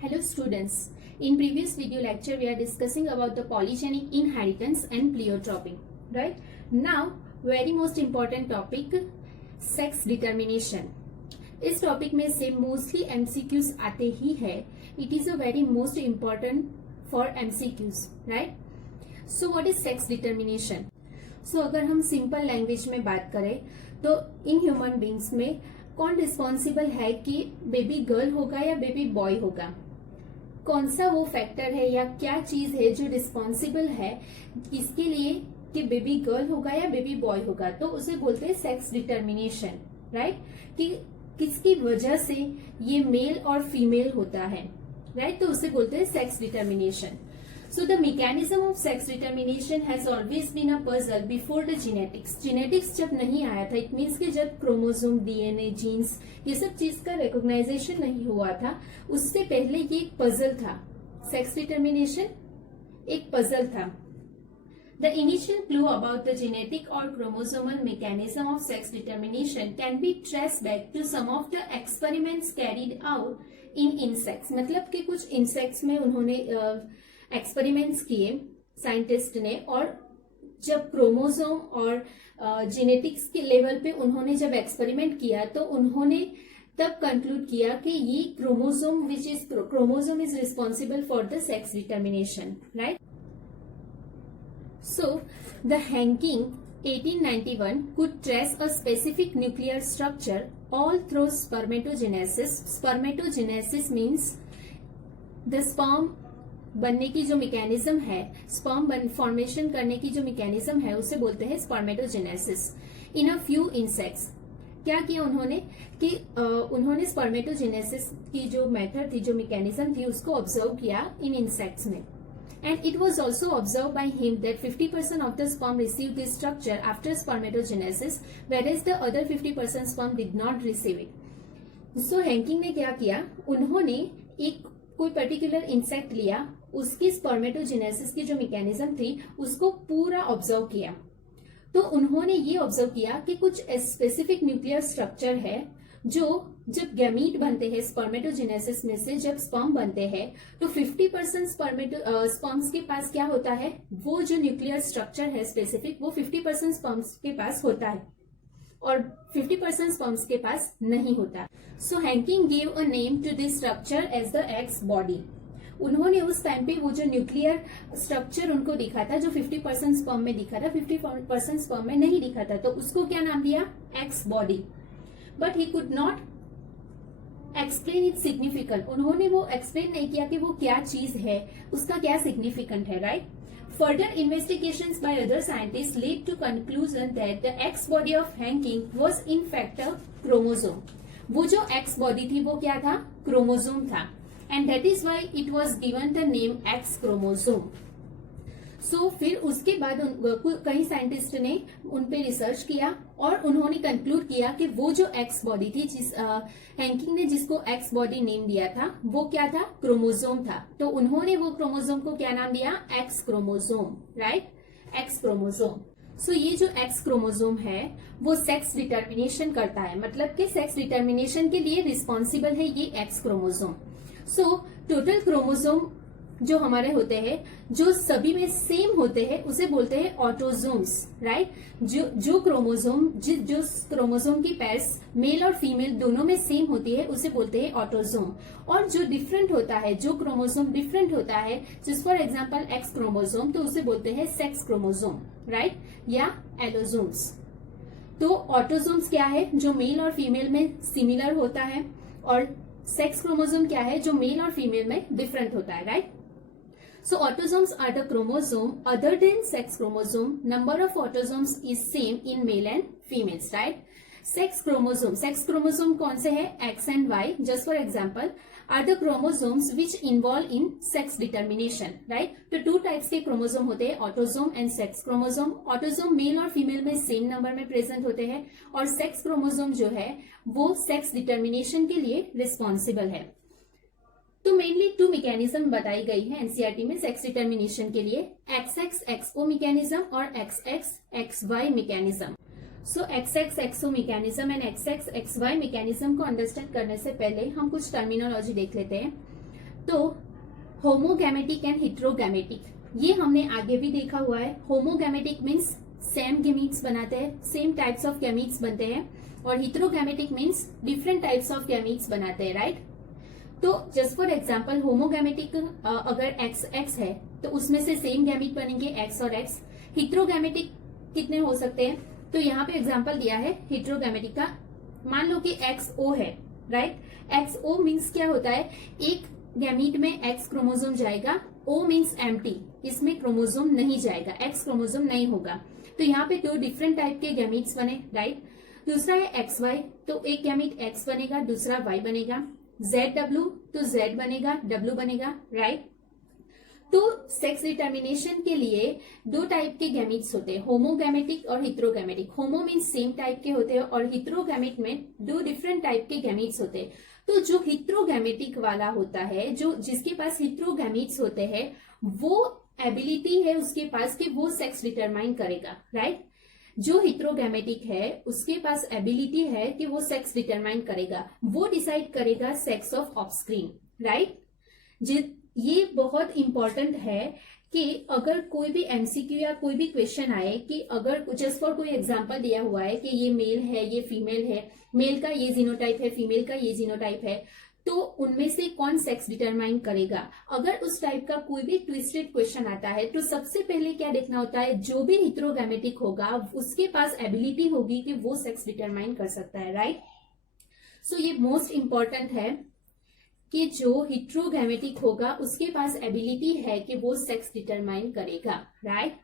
Hello students, in previous video lecture we are discussing about the polygenic inheritance and pleiotropy, right? Now very most important topic sex determination. इस topic में से mostly MCQs आते ही है. It is a very most important for MCQs, right? So what is sex determination? So अगर हम simple language में बात करें तो इन ह्यूमन बींग्स में कौन रिस्पॉन्सिबल है कि बेबी गर्ल होगा या बेबी बॉय होगा, कौन सा वो फैक्टर है या क्या चीज है जो रिस्पॉन्सिबल है इसके लिए कि बेबी गर्ल होगा या बेबी बॉय होगा, तो उसे बोलते हैं सेक्स डिटर्मिनेशन, राइट? कि किसकी वजह से ये मेल और फीमेल होता है, राइट? तो उसे बोलते हैं sex determination. So the mechanism of sex determination has always been a puzzle before the genetics. Genetics जब नहीं आया था, it means कि जब क्रोमोसोम, DNA, जीन्स ये सब चीज का रिकॉग्नाइजेशन नहीं हुआ था, उससे पहले ये एक पजल था. सेक्स डिटर्मिनेशन एक पजल था. The initial clue about the genetic or chromosomal mechanism of sex determination can be traced back to some of the experiments carried out in insects. मतलब कि कुछ इंसेक्ट्स में उन्होंने एक्सपेरिमेंट्स किए scientist ने, और जब क्रोमोसोम और जेनेटिक्स के लेवल पे उन्होंने जब एक्सपेरिमेंट किया तो उन्होंने तब कंक्लूड किया कि ये chromosome is responsible for the sex determination, right? So the Henking 1891 could trace a specific nuclear structure all through spermatogenesis. Spermatogenesis means the sperm बनने की जो मैकेनिज्म है, स्पर्म फॉर्मेशन करने की जो मैकेनिज्म है, उसे बोलते हैं spermatogenesis. In a few insects क्या किया उन्होंने कि उन्होंने स्पर्मेटोजेनेसिस की जो मेथड थी, जो मैकेनिज्म थी, उसको ऑब्जर्व किया इन इंसेक्ट्स में. And it was also observe by him that 50% of the sperm receive this structure after spermatogenesis, whereas the other 50% sperm did not receive it. So Henking ने क्या किया, उन्होंने एक कोई पर्टिकुलर इंसेक्ट लिया, उसकी स्पर्मेटोजेनेसिस की जो मैकेनिज्म थी उसको पूरा ऑब्जर्व किया. तो उन्होंने ये ऑब्जर्व किया कि कुछ स्पेसिफिक न्यूक्लियर स्ट्रक्चर है जो जब गैमीट बनते हैं स्पर्मेटोजेनेसिस में से, जब स्पर्म बनते हैं तो 50% स्पर्म्स के पास क्या होता है, वो जो न्यूक्लियर स्ट्रक्चर है स्पेसिफिक, वो 50% स्पर्म्स के पास होता है और 50% स्पर्म्स के पास नहीं होता. So Henking give a name to this structure as the X body. उन्होंने उस टाइम पे वो जो न्यूक्लियर स्ट्रक्चर उनको दिखा था, जो 50% स्पर्म में दिखा था, 50% स्पर्म में नहीं दिखा था, तो उसको क्या नाम दिया, x body. But he could not explain it significant. उन्होंने वो एक्सप्लेन नहीं किया कि वो क्या चीज है, उसका क्या सिग्निफिकेंट है, right? Further investigations by other scientists led to conclusion that the X body of Hanking was in fact a chromosome. वो जो X body थी वो क्या था, क्रोमोसोम था, and that is why it was given the name X chromosome. So फिर उसके बाद कई साइंटिस्ट ने उन पे रिसर्च किया और उन्होंने कंक्लूड किया कि वो जो एक्स बॉडी थी, जिस हैंकिंग ने जिसको एक्स बॉडी नेम दिया था, वो क्या था, क्रोमोसोम था. तो उन्होंने वो क्रोमोसोम को क्या नाम दिया, X chromosome, right? X chromosome. So ये जो एक्स क्रोमोसोम है वो सेक्स डिटर्मिनेशन करता है, मतलब कि सेक्स डिटर्मिनेशन के लिए रिस्पॉन्सिबल है ये x chromosome. So total chromosome जो हमारे होते हैं, जो सभी में सेम होते हैं, उसे बोलते हैं ऑटोजोम्स, राइट? जो क्रोमोसोम की पेयर्स मेल और फीमेल दोनों में सेम होती है उसे बोलते हैं ऑटोजोम. और जो डिफरेंट होता है, जो क्रोमोसोम डिफरेंट होता है, जिस फॉर एग्जांपल एक्स क्रोमोसोम, तो उसे बोलते हैं सेक्स क्रोमोसोम, राइट? या एलोजोम्स. तो ऑटोजोम्स क्या है, जो मेल और फीमेल में सिमिलर होता है, और सेक्स क्रोमोसोम क्या है, जो मेल और फीमेल में डिफरेंट होता है, right? So autosomes are the chromosome other than sex chromosome. Number of autosomes is same in male and females, right? Sex chromosome कौन से है, X and Y, just for example, are the chromosomes which involve in sex determination, right? तो two types के chromosome होते हैं, autosome and sex chromosome. Autosome male और female में same number में प्रेजेंट होते हैं, और सेक्स क्रोमोसोम जो है वो सेक्स डिटर्मिनेशन के लिए रिस्पॉन्सिबल है. तो मेनली टू मैकेनिज्म बताई गई है एनसीईआरटी में सेक्स डिटर्मिनेशन के लिए, XX-XO मैकेनिज्म और XX-XY mechanism. So XX-XO mechanism and XX-XY mechanism को अंडरस्टैंड करने से पहले हम कुछ टर्मिनोलॉजी देख लेते हैं. तो होमोगैमेटिक एंड हिट्रोगैमेटिक, ये हमने आगे भी देखा हुआ है। होमोगैमेटिक मीन्स सेम गैमीट्स बनाते हैं, सेम टाइप्स ऑफ गैमीट्स बनते हैं, और heterogametic means different types of gametes बनाते हैं, राइट। तो जस्ट फॉर एग्जांपल होमोगैमेटिक अगर एक्स एक्स है तो उसमें से सेम गैमीट बनेंगे एक्स और एक्स। हिट्रोगैमेटिक कितने हो सकते हैं, तो यहाँ पे एग्जांपल दिया है हिट्रोगैमेटिक का। मान लो कि एक्स ओ है, राइट। एक्स ओ मीन्स क्या होता है, एक गैमीट में एक्स क्रोमोसोम जाएगा, ओ मीन्स एम्प्टी, इसमें क्रोमोसोम नहीं जाएगा, एक्स क्रोमोसोम नहीं होगा। तो यहाँ पे दो डिफरेंट टाइप के गैमीट्स बने, राइट। दूसरा है एक्स वाई, तो एक गैमीट एक्स बनेगा, दूसरा वाई बनेगा। जेड डब्ल्यू, तो जेड बनेगा, डब्ल्यू बनेगा, राइट। तो सेक्स डिटर्मिनेशन के लिए दो टाइप के गैमीट्स होते हैं, होमोगैमेटिक और हिट्रोगैमेटिक। होमो मीन्स सेम टाइप के होते हैं और हिट्रोगैमेट में दो डिफरेंट टाइप के गैमीट्स होते हैं। तो जो हिट्रोगैमेटिक वाला होता है, जो जिसके पास हिट्रोगैमीट्स होते हैं, वो एबिलिटी है उसके पास कि वो सेक्स डिटरमाइन करेगा, राइट। जो हिट्रोगैमेटिक है उसके पास एबिलिटी है कि वो सेक्स डिटरमाइन करेगा, वो डिसाइड करेगा सेक्स ऑफ ऑफस्प्रिंग, राइट। ये बहुत इंपॉर्टेंट है कि अगर कोई भी एमसीक्यू या कोई भी क्वेश्चन आए कि अगर जस्ट फॉर कोई एग्जांपल दिया हुआ है कि ये मेल है, ये फीमेल है, मेल का ये जीनोटाइप है, फीमेल का ये जीनोटाइप है, तो उनमें से कौन सेक्स डिटरमाइन करेगा। अगर उस टाइप का कोई भी ट्विस्टेड क्वेश्चन आता है तो सबसे पहले क्या देखना होता है, जो भी हिट्रोगैमेटिक होगा उसके पास एबिलिटी होगी कि वो सेक्स डिटरमाइन कर सकता है, राइट। सो ये मोस्ट इंपॉर्टेंट है कि जो हिट्रोगैमेटिक होगा उसके पास एबिलिटी है कि वो सेक्स डिटरमाइन करेगा, राइट।